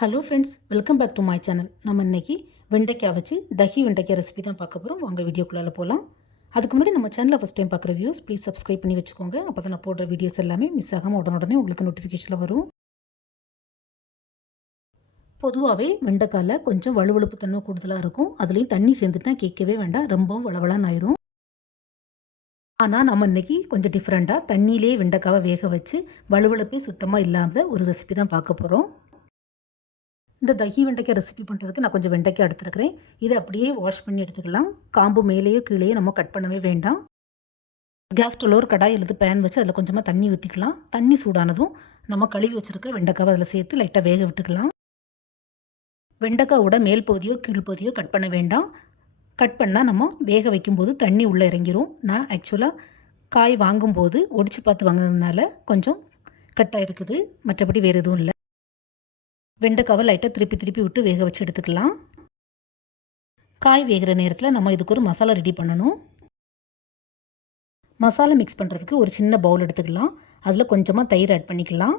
Hello friends, welcome back to my channel. நம்ம இன்றைக்கி வெண்டைக்காய் வச்சு தஹி வெண்டைக்காய் ரெசிபி தான் பார்க்க போகிறோம். வாங்க வீடியோக்குள்ளே போகலாம். அதுக்கு முன்னாடி நம்ம சேனலை ஃபஸ்ட் டைம் பார்க்குற வியூஸ் ப்ளீஸ் சப்ஸ்கிரைப் பண்ணி வச்சுக்கோங்க. அப்போ தான் நான் போடுற வீடியோஸ் எல்லாமே மிஸ் ஆகாமல் உடனே உங்களுக்கு நோட்டிஃபிகேஷனில் வரும். பொதுவாகவே வெண்டைக்காயில் கொஞ்சம் வலுவழுப்பு தன்மை கூடுதலாக இருக்கும். அதுலேயும் தண்ணி சேர்ந்துட்டுனா கேட்கவே வேண்டாம், ரொம்பவும் வளவலான்னு ஆயிரும். ஆனால் நம்ம இன்றைக்கி கொஞ்சம் டிஃப்ரெண்ட்டாக தண்ணியிலே வெண்டைக்காவை வேக வச்சு வலுவழுப்பே சுத்தமாக இல்லாத ஒரு ரெசிபி தான் பார்க்க போகிறோம். இந்த தஹி வெண்டைக்காய் ரெசிபி பண்ணுறதுக்கு நான் கொஞ்சம் வெண்டைக்காய் எடுத்துருக்கிறேன். இதை அப்படியே வாஷ் பண்ணி எடுத்துக்கலாம். காம்பு மேலேயோ கீழேயோ நம்ம கட் பண்ணவே வேண்டாம். கேஸ் ஸ்டவ்வில் ஒரு கடாய் அல்லது பேன் வச்சு அதில் கொஞ்சமாக தண்ணி ஊற்றிக்கலாம். தண்ணி சூடானதும் நம்ம கழுவி வச்சுருக்க வெண்டைக்காவை அதில் சேர்த்து லைட்டாக வேக விட்டுக்கலாம். வெண்டைக்காவோட மேல் பகுதியோ கீழ் பகுதியோ கட் பண்ண வேண்டாம். கட் பண்ணால் நம்ம வேக வைக்கும்போது தண்ணி உள்ளே இறங்கிரும். நான் ஆக்சுவலாக காய் வாங்கும்போது ஒடிச்சு பார்த்து வாங்கினதுனால கொஞ்சம் கட்டாக இருக்குது, மற்றபடி வேறு எதுவும் இல்லை. வெண்டைக்காவை லைட்டாக திருப்பி விட்டு வேக வச்சு எடுத்துக்கலாம். காய் வேகிற நேரத்தில் நம்ம இதுக்கு ஒரு மசாலா ரெடி பண்ணணும். மசாலா மிக்ஸ் பண்ணுறதுக்கு ஒரு சின்ன பவுல் எடுத்துக்கலாம். அதில் கொஞ்சமாக தயிர் ஆட் பண்ணிக்கலாம்.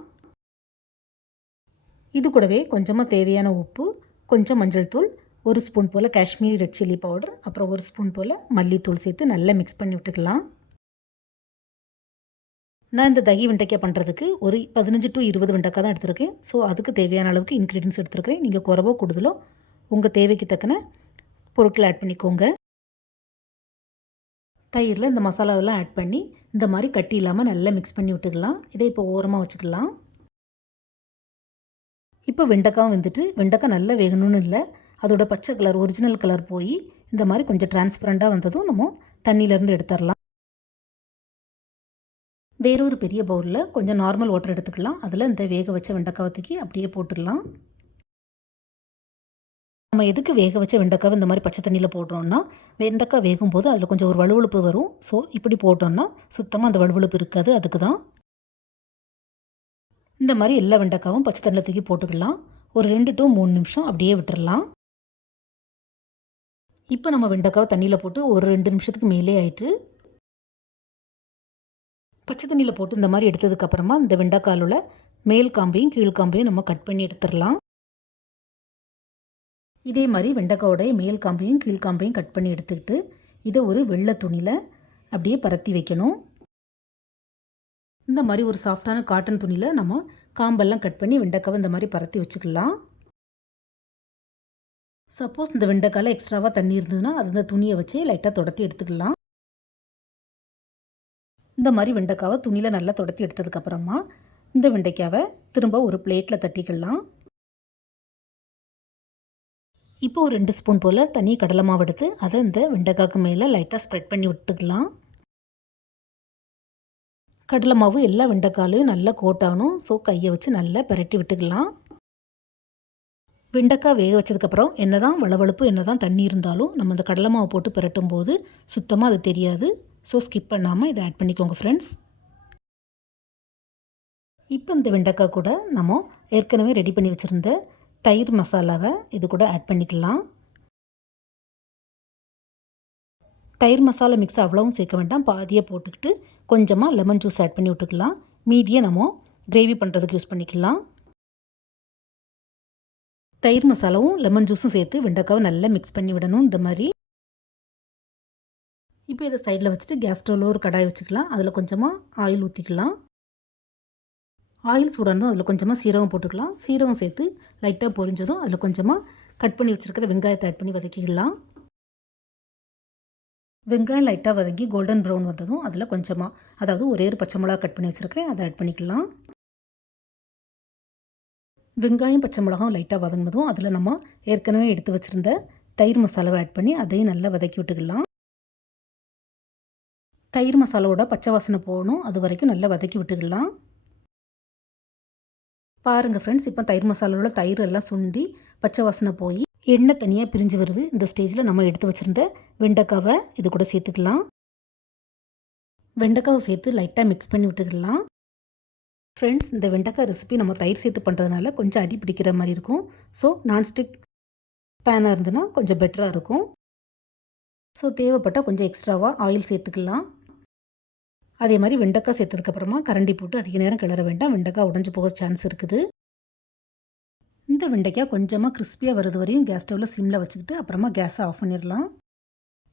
இது கூடவே கொஞ்சமாக தேவையான உப்பு, கொஞ்சம் மஞ்சள் தூள், ஒரு ஸ்பூன் போல் காஷ்மீரி ரெட் சில்லி பவுடர், அப்புறம் ஒரு ஸ்பூன் போல் மல்லித்தூள் சேர்த்து நல்லா மிக்ஸ் பண்ணி விட்டுக்கலாம். நான் இந்த தஹி வெண்டைக்காய் பண்ணுறதுக்கு ஒரு 15 to 20 வெண்டைக்காய் தான் எடுத்துருக்கேன். ஸோ அதுக்கு தேவையான அளவுக்கு இன்க்ரீடியன்ஸ் எடுத்துருக்கிறேன். நீங்கள் குறைவோ கூடுதலோ உங்கள் தேவைக்கு தக்கன பொருட்களை ஆட் பண்ணிக்கோங்க. தயிரில் இந்த மசாலாவெல்லாம் ஆட் பண்ணி இந்த மாதிரி கட்டி இல்லாமல் நல்லா மிக்ஸ் பண்ணி விட்டுக்கலாம். இதை இப்போ ஓரமாக வச்சுக்கலாம். இப்போ வெண்டைக்காவும் வந்துட்டு வெண்டைக்காய் நல்லா வேகணும்னு இல்லை, அதோட பச்சை கலர் ஒரிஜினல் கலர் போய் இந்த மாதிரி கொஞ்சம் டிரான்ஸ்பரண்ட்டாக வந்ததும் நம்ம தண்ணியிலேருந்து எடுத்துடலாம். வேறொரு பெரிய பவுலில் கொஞ்சம் நார்மல் வாட்டர் எடுத்துக்கலாம். அதில் இந்த வேக வச்ச வெண்டைக்காவை தூக்கி அப்படியே போட்டுடலாம். நம்ம எதுக்கு வேக வச்ச வெண்டைக்காவை இந்த மாதிரி பச்சை தண்ணியில் போடுறோம்னா, வெண்டைக்காய் வேகும்போது அதில் கொஞ்சம் ஒரு வலுவழுப்பு வரும். ஸோ இப்படி போட்டோம்னா சுத்தமாக அந்த வலுவழுப்பு இருக்காது, அதுக்கு தான். இந்த மாதிரி எல்லா வெண்டைக்காவும் பச்சை தண்ணியில் தூக்கி போட்டுக்கலாம். ஒரு 2 to 3 நிமிஷம் அப்படியே விட்டுடலாம். இப்போ நம்ம வெண்டைக்காவை தண்ணியில் போட்டு ஒரு 2 நிமிஷத்துக்கு மேலே ஆயிட்டு பச்சை தண்ணியில் போட்டு இந்த மாதிரி எடுத்ததுக்கப்புறமா இந்த வெண்டைக்காயில் மேல் காம்பையும் கீழ் காம்பையும் நம்ம கட் பண்ணி எடுத்துடலாம். இதே மாதிரி வெண்டைக்காயோடைய மேல் காம்பையும் கீழ் காம்பையும் கட் பண்ணி எடுத்துக்கிட்டு இதை ஒரு வெள்ளை துணியில் அப்படியே பரத்தி வைக்கணும். இந்த மாதிரி ஒரு சாஃப்டான காட்டன் துணியில் நம்ம காம்பெல்லாம் கட் பண்ணி வெண்டைக்காவை இந்த மாதிரி பரத்தி வச்சுக்கலாம். சப்போஸ் இந்த வெண்டைக்காயில் எக்ஸ்ட்ராவாக தண்ணி இருந்ததுன்னா அது இந்த துணியை வச்சு லைட்டாக தொடர்த்தி எடுத்துக்கலாம். இந்த மாதிரி வெண்டைக்காவை துணியில் நல்லா தொடர்த்தி எடுத்ததுக்கப்புறமா இந்த வெண்டைக்காவை திரும்ப ஒரு பிளேட்டில் தட்டிக்கலாம். இப்போ ஒரு 2 ஸ்பூன் போல் தனி கடலை மாவு எடுத்து அதை இந்த வெண்டைக்காய்க்கு மேலே லைட்டாக ஸ்ப்ரெட் பண்ணி விட்டுக்கலாம். கடலை மாவு எல்லா வெண்டைக்காயிலையும் நல்லா கோட்டாகணும். ஸோ கையை வச்சு நல்லா பிரட்டி விட்டுக்கலாம். வெண்டைக்காய் வேக வச்சதுக்கப்புறம் என்ன தான் வளவழுப்பு என்ன தான் தண்ணி இருந்தாலும் நம்ம இந்த கடலை மாவு போட்டு பிரட்டும் போது சுத்தமாக அது தெரியாது. ஸோ ஸ்கிப் பண்ணாமல் இதை ஆட் பண்ணிக்கோங்க ஃப்ரெண்ட்ஸ். இப்போ இந்த வெண்டைக்காய் கூட நம்ம ஏற்கனவே ரெடி பண்ணி வச்சுருந்த தயிர் மசாலாவை இது கூட ஆட் பண்ணிக்கலாம். தயிர் மசாலா மிக்ஸ் அவ்வளவும் சேர்க்க வேண்டாம், பாதியை போட்டுக்கிட்டு கொஞ்சமாக லெமன் ஜூஸ் ஆட் பண்ணி விட்டுக்கலாம். மீதியை நம்ம கிரேவி பண்ணுறதுக்கு யூஸ் பண்ணிக்கலாம். தயிர் மசாலாவும் லெமன் ஜூஸும் சேர்த்து வெண்டைக்காவை நல்லா மிக்ஸ் பண்ணி விடணும் இந்த மாதிரி. இப்போ இதை சைடில் வச்சுட்டு கேஸ் ஸ்டவ்வில் ஒரு கடாய் வச்சுக்கலாம். அதில் கொஞ்சமாக ஆயில் ஊற்றிக்கலாம். ஆயில் சூடானதும் அதில் கொஞ்சமாக சீரகம் போட்டுக்கலாம். சீரகம் சேர்த்து லைட்டாக பொரிஞ்சதும் அதில் கொஞ்சமாக கட் பண்ணி வச்சுருக்கிற வெங்காயத்தை ஆட் பண்ணி வதக்கிக்கலாம். வெங்காயம் லைட்டாக வதங்கி கோல்டன் ப்ரௌன் வந்ததும் அதில் கொஞ்சமாக, அதாவது ஒரே ஒரு பச்சை மிளகா கட் பண்ணி வச்சுருக்கிறேன், அதை ஆட் பண்ணிக்கலாம். வெங்காயம் பச்சை மிளகாவும் லைட்டாக வதங்கினதும் அதில் நம்ம ஏற்கனவே எடுத்து வச்சுருந்த தயிர் மசாலாவை ஆட் பண்ணி அதையும் நல்லா வதக்கி விட்டுக்கலாம். தயிர் மசாலாவோட பச்சை வாசனை போகணும், அது வரைக்கும் நல்லா வதக்கி விட்டுக்கலாம். பாருங்கள் ஃப்ரெண்ட்ஸ், இப்போ தயிர் மசாலாவோட தயிர் எல்லாம் சுண்டி பச்சை வாசனை போய் எண்ணெய் தனியாக பிரிஞ்சு வருது. இந்த ஸ்டேஜில் நம்ம எடுத்து வச்சுருந்த வெண்டைக்காவை இது கூட சேர்த்துக்கலாம். வெண்டைக்காவை சேர்த்து லைட்டாக மிக்ஸ் பண்ணி விட்டுக்கலாம். ஃப்ரெண்ட்ஸ், இந்த வெண்டைக்காய் ரெசிபி நம்ம தயிர் சேர்த்து பண்ணுறதுனால கொஞ்சம் அடி பிடிக்கிற மாதிரி இருக்கும். ஸோ நான்ஸ்டிக் பேனாக இருந்ததுன்னா கொஞ்சம் பெட்டராக இருக்கும். ஸோ தேவைப்பட்டால் கொஞ்சம் எக்ஸ்ட்ராவாக ஆயில் சேர்த்துக்கலாம். அதே மாதிரி வெண்டைக்காய் சேர்த்ததுக்கப்புறமா கரண்டி போட்டு அதிக நேரம் கிளற வேண்டாம், வெண்டைக்காய் உடஞ்சி போக சான்ஸ் இருக்குது. இந்த வெண்டைக்காய் கொஞ்சமாக கிறிஸ்பியாக வருது வரையும் கேஸ் ஸ்டவ்வில் சிம்மில் வச்சுக்கிட்டு அப்புறமா கேஸை ஆஃப் பண்ணிடலாம்.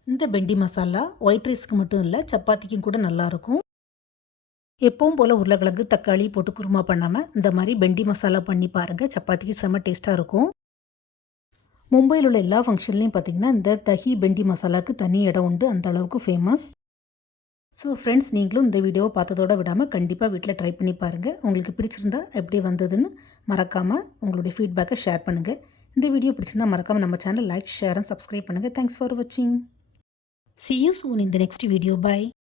இந்த பெண்டி மசாலா ஒயிட் ரைஸ்க்கு மட்டும் இல்லை, சப்பாத்திக்கும் கூட நல்லாயிருக்கும். எப்பவும் போல் உருளைக்கிழங்கு தக்காளி போட்டு குருமா பண்ணாமல் இந்த மாதிரி பெண்டி மசாலா பண்ணி பாருங்கள். சப்பாத்திக்கு செம்ம டேஸ்ட்டாக இருக்கும். மும்பையில் உள்ள எல்லா ஃபங்க்ஷன்லேயும் பார்த்திங்கன்னா இந்த தஹி பெண்டி மசாலாவுக்கு தனி இடம் உண்டு, அந்த அளவுக்கு ஃபேமஸ். ஸோ ஃப்ரெண்ட்ஸ், நீங்களும் இந்த வீடியோவை பார்த்ததோடு விடாமல் கண்டிப்பாக வீட்டில் ட்ரை பண்ணி பாருங்கள். உங்களுக்கு பிடிச்சிருந்தா எப்படி வந்ததுன்னு மறக்காமல் உங்களுடைய ஃபீட்பேக்கை ஷேர் பண்ணுங்கள். இந்த வீடியோ பிடிச்சிருந்தா மறக்காமல் நம்ம channel like, share and subscribe பண்ணுங்கள். தேங்க்ஸ் ஃபார் வாட்சிங். See you soon in the next video. Bye.